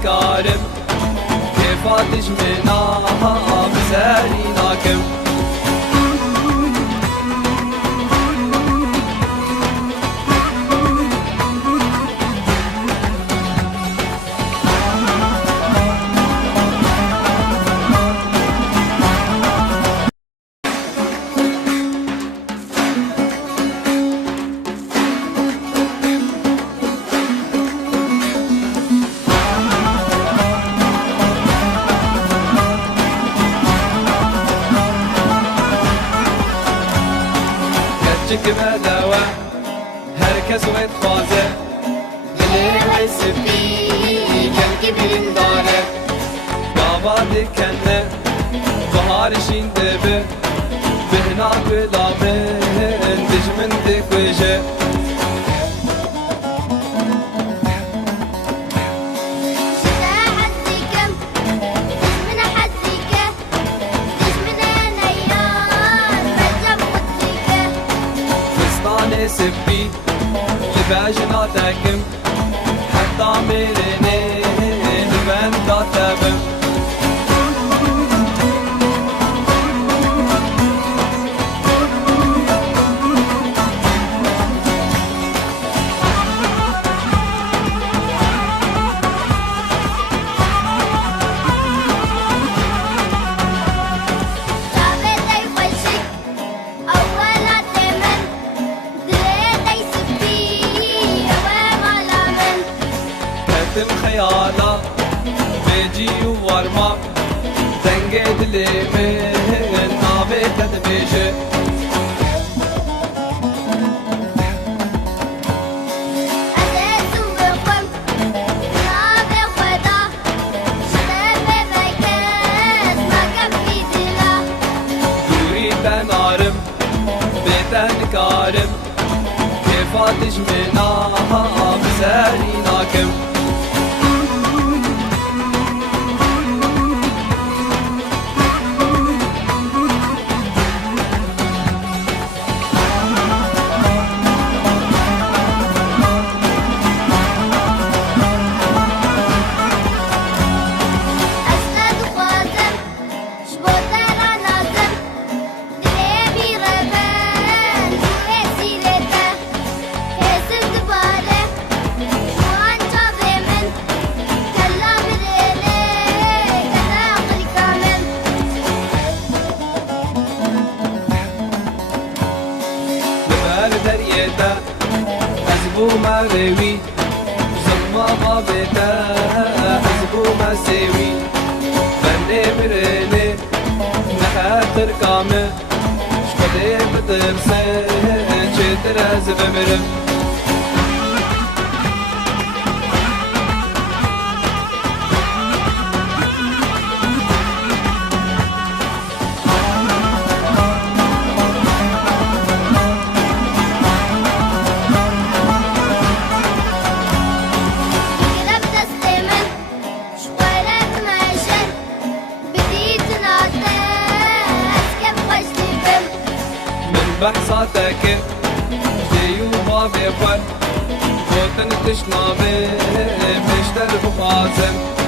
نكارم كيفاتش منا بساري ناكم كتشك بدوا هركز ويتخوازه اللي ويسبي كان كبير داره قاباد كنه بهار شين دبه بهنا بلامن دجمن دكوجه سبي لباجنا تاكم حتى ميرني لبان داتبم الخيالة بيجي وورما تنقيد لي من نابي تدبيجي أساس وبقم نابي خدا شباب بكاس ما كان في دلا دوري تنارم بيتن كارم كيفاتش منا بساري ناكم دريتا حزبو ما روي زما ما بيتا حزبو ما سوي بني بريني نحاتر كامل شقدي بترسي شتر هزب مرم بحصاتك جيو بابي فر وطن تشنابي مشتر بخازم